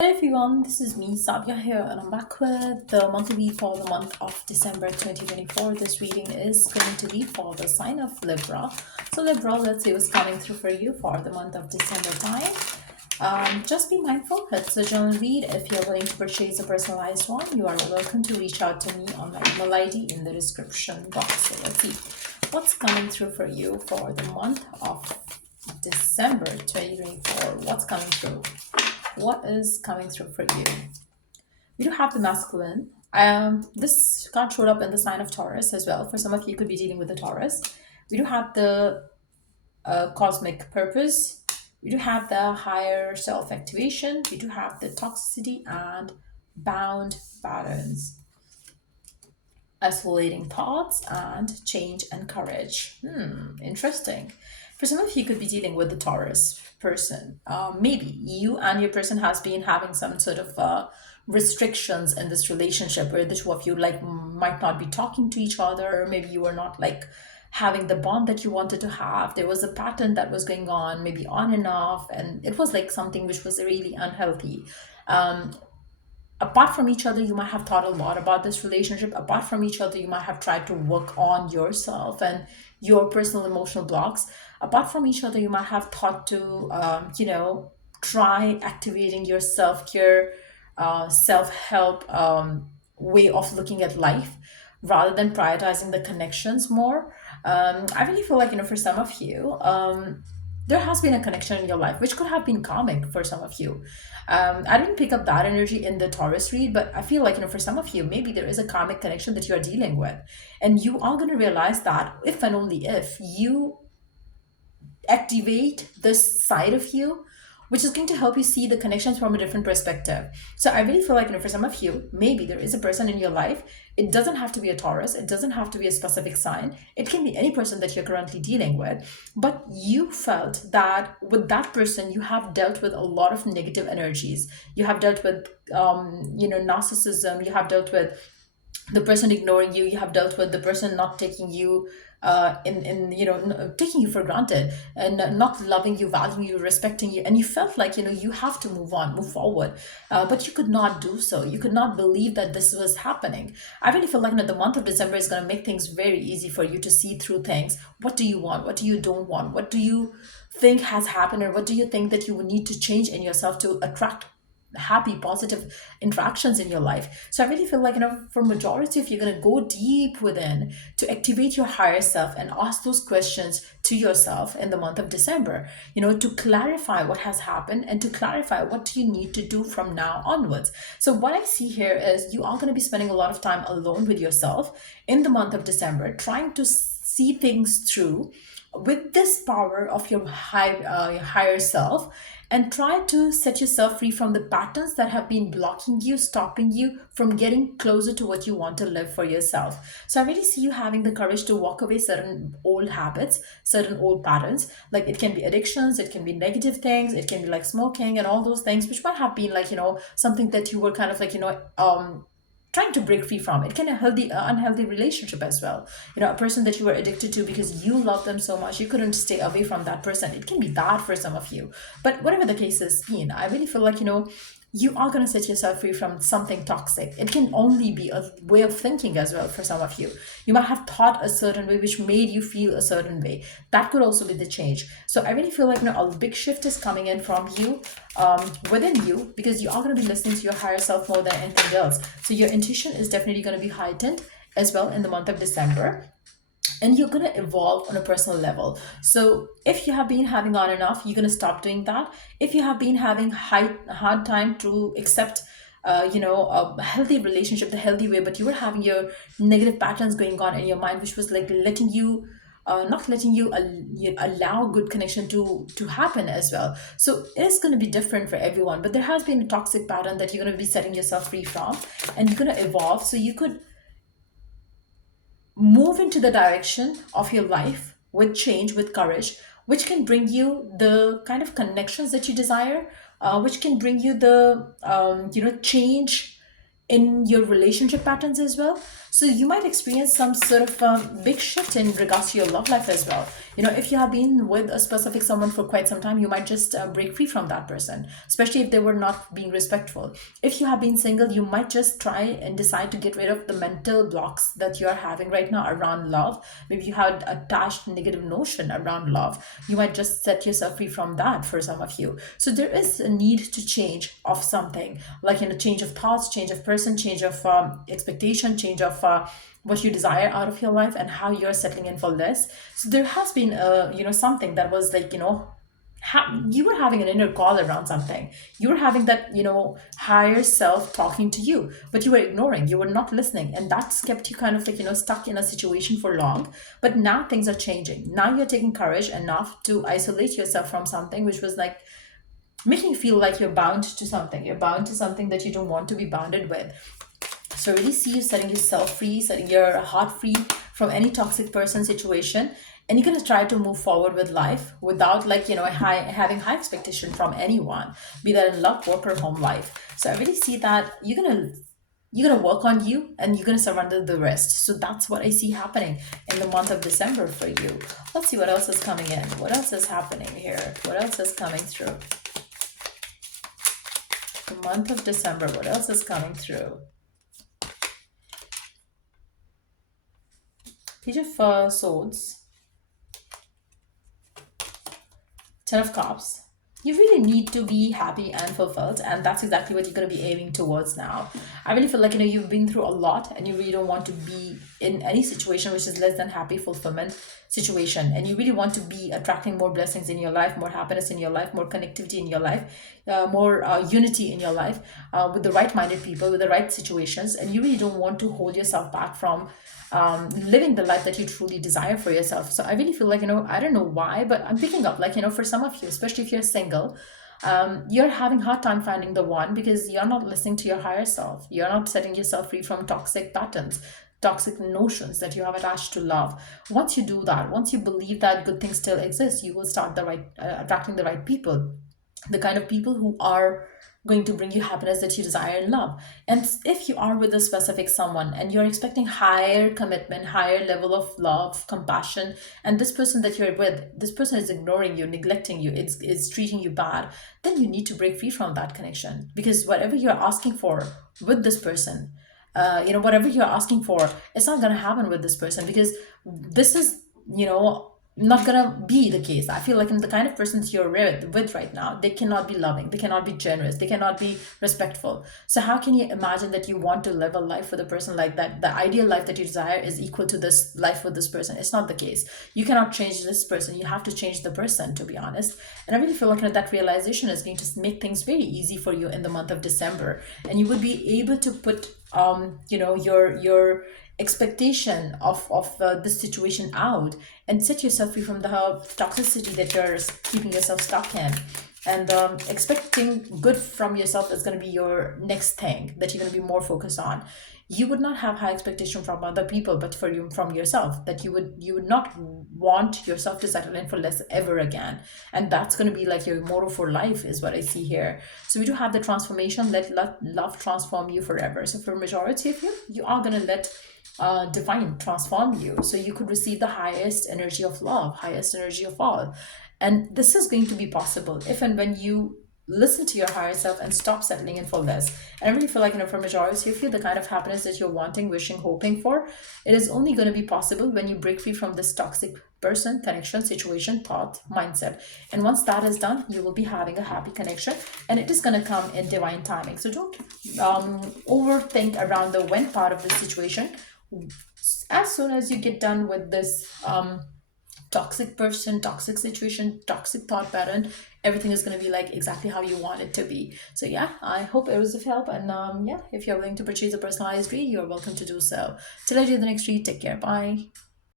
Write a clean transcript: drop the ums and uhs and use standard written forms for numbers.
Hello everyone, this is me, Sadia here, and I'm back with the monthly read for the month of December 2024. This reading is going to be for the sign of Libra. So Libra, let's see what's coming through for you for the month of December time. Just be mindful, it's a general read. If you're willing to purchase a personalized one, you are welcome to reach out to me on my email ID in the description box. So let's see what's coming through for you for the month of December 2024. What's coming through? What is coming through for you? We do have the masculine. This card showed up in the sign of Taurus as well. For some of you, could be dealing with the Taurus. We do have the cosmic purpose. We do have the higher self activation. We do have the toxicity and bound patterns, escalating thoughts, and change and courage. Interesting. For some of you, could be dealing with the Taurus person. Maybe you and your person has been having some sort of restrictions in this relationship where the two of you like might not be talking to each other, or maybe you were not like having the bond that you wanted to have. There was a pattern that was going on, maybe on and off, and it was like something which was really unhealthy. Apart from each other, you might have thought a lot about this relationship. Apart from each other, you might have tried to work on yourself and your personal emotional blocks. Apart from each other, you might have thought to try activating your self-care, self-help way of looking at life rather than prioritizing the connections more. I really feel like, for some of you, there has been a connection in your life which could have been karmic for some of you. I didn't pick up that energy in the Taurus read, but I feel like, for some of you, maybe there is a karmic connection that you are dealing with. And you are going to realize that if and only if you activate this side of you, which is going to help you see the connections from a different perspective. So I really feel like, for some of you, maybe there is a person in your life. It doesn't have to be a Taurus. It doesn't have to be a specific sign. It can be any person that you're currently dealing with. But you felt that with that person, you have dealt with a lot of negative energies. You have dealt with, narcissism. You have dealt with the person ignoring you. You have dealt with the person not taking you taking you for granted and not loving you, valuing you, respecting you, and you felt like you have to move on, move forward, but you could not do so. You could not believe that this was happening. I really feel like the month of December is going to make things very easy for you to see through things. What do you want? What do you don't want? What do you think has happened, or what do you think that you would need to change in yourself to attract happy, positive interactions in your life? So I really feel like, for majority of you, are going to go deep within to activate your higher self and ask those questions to yourself in the month of December, to clarify what has happened and to clarify what do you need to do from now onwards. So what I see here is you are going to be spending a lot of time alone with yourself in the month of December, trying to see things through with this power of your higher self, and try to set yourself free from the patterns that have been blocking you, stopping you from getting closer to what you want to live for yourself. So I really see you having the courage to walk away certain old habits, certain old patterns. Like, it can be addictions, it can be negative things, it can be like smoking and all those things, which might have been like, something that you were kind of like, trying to break free from. It can be a healthy, unhealthy relationship as well. A person that you were addicted to because you love them so much, you couldn't stay away from that person. It can be that for some of you. But whatever the case is, I really feel like, you are going to set yourself free from something toxic. It can only be a way of thinking as well for some of you. You might have thought a certain way which made you feel a certain way. That could also be the change. So I really feel like, a big shift is coming in from you, within you, because you are going to be listening to your higher self more than anything else. So your intuition is definitely going to be heightened as well in the month of December, and you're going to evolve on a personal level. So if you have been having on and off, you're going to stop doing that. If you have been having hard time to accept a healthy relationship the healthy way, but you were having your negative patterns going on in your mind, which was like letting you not letting you allow good connection to happen as well. So it is going to be different for everyone, but there has been a toxic pattern that you're going to be setting yourself free from, and you're going to evolve so you could move into the direction of your life with change, with courage, which can bring you the kind of connections that you desire, which can bring you the change in your relationship patterns as well. So you might experience some sort of big shift in regards to your love life as well. If you have been with a specific someone for quite some time, you might just break free from that person, especially if they were not being respectful. If you have been single, you might just try and decide to get rid of the mental blocks that you are having right now around love. Maybe you had attached negative notion around love. You might just set yourself free from that for some of you. So there is a need to change of something, like change of thoughts, change of person, change of expectation, change of what you desire out of your life, and how you're settling in for this. So there has been something that was like you were having an inner call around something. You were having that higher self talking to you, but you were ignoring, you were not listening, and that's kept you kind of like stuck in a situation for long. But now things are changing. Now you're taking courage enough to isolate yourself from something which was like making you feel like you're bound to something. You're bound to something that you don't want to be bounded with. So I really see you setting yourself free, setting your heart free from any toxic person situation. And you're gonna try to move forward with life without like, having high expectation from anyone, be that in love, work, or home life. So I really see that you're gonna work on you, and you're gonna surrender the rest. So that's what I see happening in the month of December for you. Let's see what else is coming in. What else is happening here? What else is coming through? The month of December, what else is coming through? Page of Swords, Ten of Cups. You really need to be happy and fulfilled, and that's exactly what you're going to be aiming towards now. I really feel like you've been through a lot, and you really don't want to be in any situation which is less than happy fulfillment situation, and you really want to be attracting more blessings in your life, more happiness in your life, more connectivity in your life, more unity in your life, with the right-minded people, with the right situations, and you really don't want to hold yourself back from living the life that you truly desire for yourself. So I really feel like, I don't know why, but I'm picking up like, for some of you, especially if you're single, you're having hard time finding the one because you're not listening to your higher self. You're not setting yourself free from toxic patterns, toxic notions that you have attached to love. Once you do that, once you believe that good things still exist, you will start attracting the right people, the kind of people who are going to bring you happiness that you desire and love. And if you are with a specific someone and you're expecting higher commitment, higher level of love, compassion, and this person that you're with, this person is ignoring you, neglecting you, it's treating you bad, then you need to break free from that connection. Because whatever you're asking for with this person, whatever you're asking for, it's not going to happen with this person, because this is, not gonna be the case. I feel like in the kind of persons you're with right now, they cannot be loving, they cannot be generous, they cannot be respectful. So how can you imagine that you want to live a life with a person like that? The ideal life that you desire is equal to this life with this person. It's not the case. You cannot change this person. You have to change the person, to be honest. And I really feel like that realization is going to make things very easy for you in the month of December, and you would be able to put your expectation of this situation out, and set yourself free from the toxicity that you're keeping yourself stuck in, and expecting good from yourself is going to be your next thing that you're going to be more focused on. You would not have high expectation from other people, but from yourself, that you would not want yourself to settle in for less ever again. And that's going to be like your motto for life, is what I see here. So we do have the transformation, let love transform you forever. So for majority of you, you are going to let divine transform you, so you could receive the highest energy of love, highest energy of all. And this is going to be possible if and when you listen to your higher self and stop settling in for less. And I really feel like, for majority of you, the kind of happiness that you're wanting, wishing, hoping for, it is only going to be possible when you break free from this toxic person, connection, situation, thought, mindset. And once that is done, you will be having a happy connection, and it is going to come in divine timing. So don't overthink around the when part of the situation. As soon as you get done with this toxic person, toxic situation, toxic thought pattern, everything is going to be like exactly how you want it to be. So yeah, I hope it was of help. And if you're willing to purchase a personalized read, you're welcome to do so. Till I do the next read, take care. Bye.